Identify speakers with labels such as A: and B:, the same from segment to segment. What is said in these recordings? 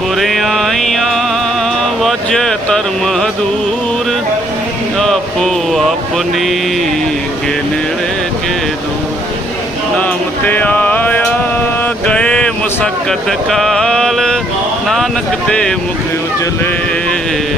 A: ਬੁਰਿਆਈਆਂ ਵਜੇ ਧਰਮ ਹਦੂਰ। ਆਪੋ ਆਪਣੀ ਕੇ ਨੇੜੇ ਕੇ ਦੂਰ। ਨਾਮ ਤੇ ਆਇਆ ਗਏ ਮੁਸਕਤ ਕਾਲ। ਨਾਨਕ ਤੇ ਮੁਖ ਉਜਲੇ।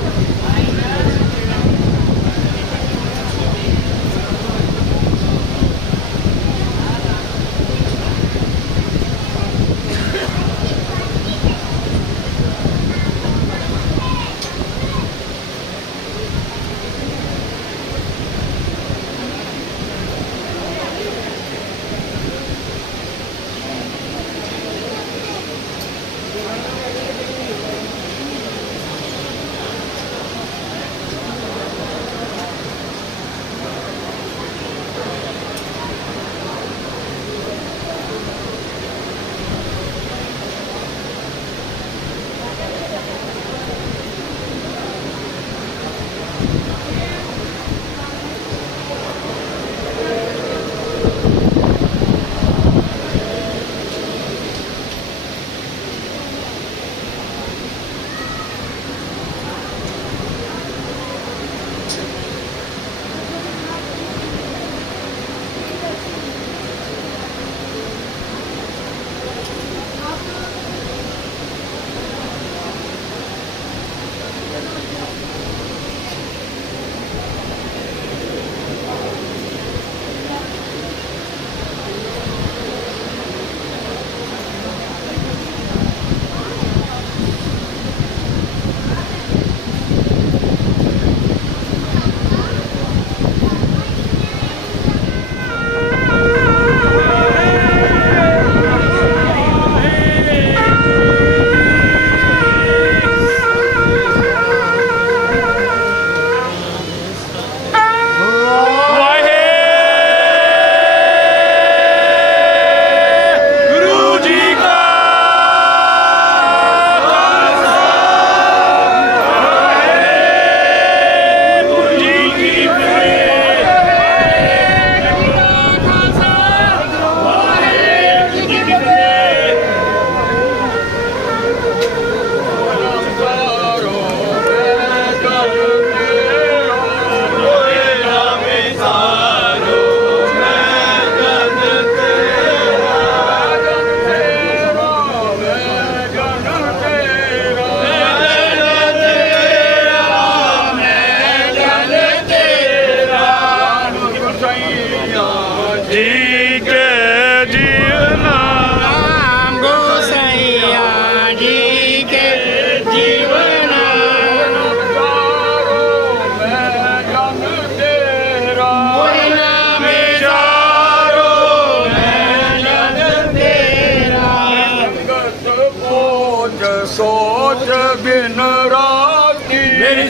A: पोत्र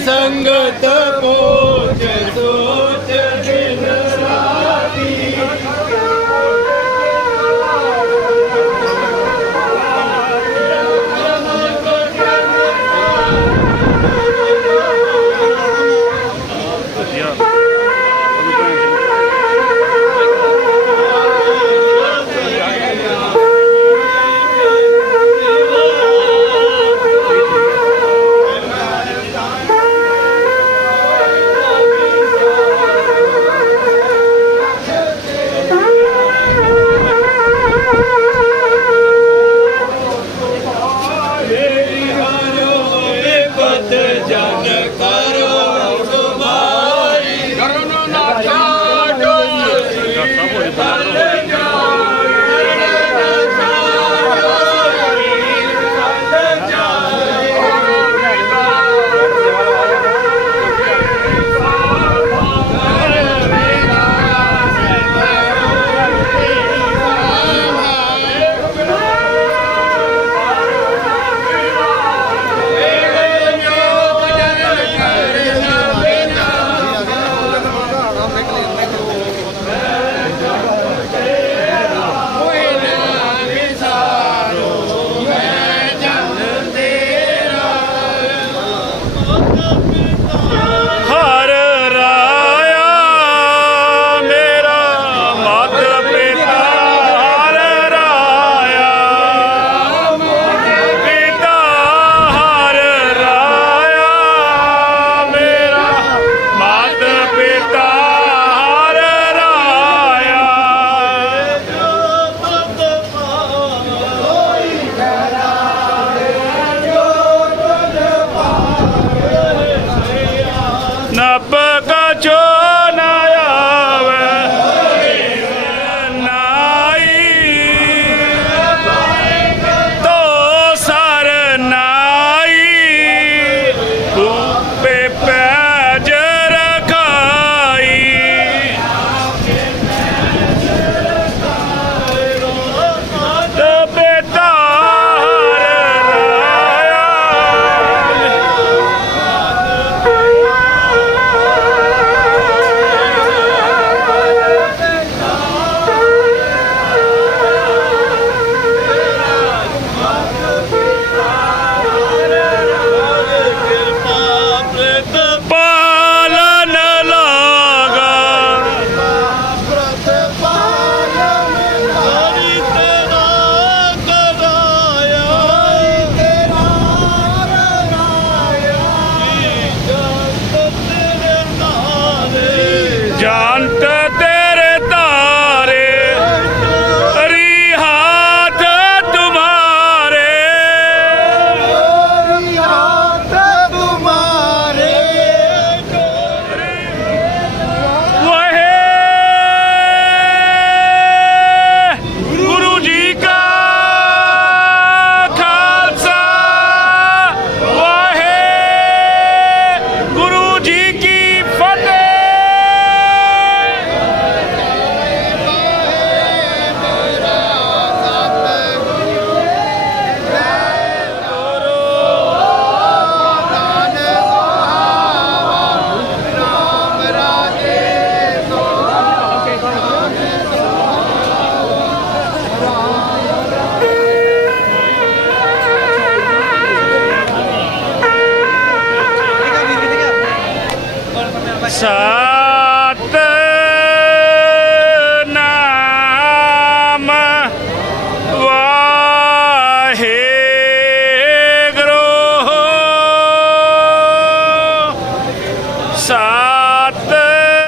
B: संगत को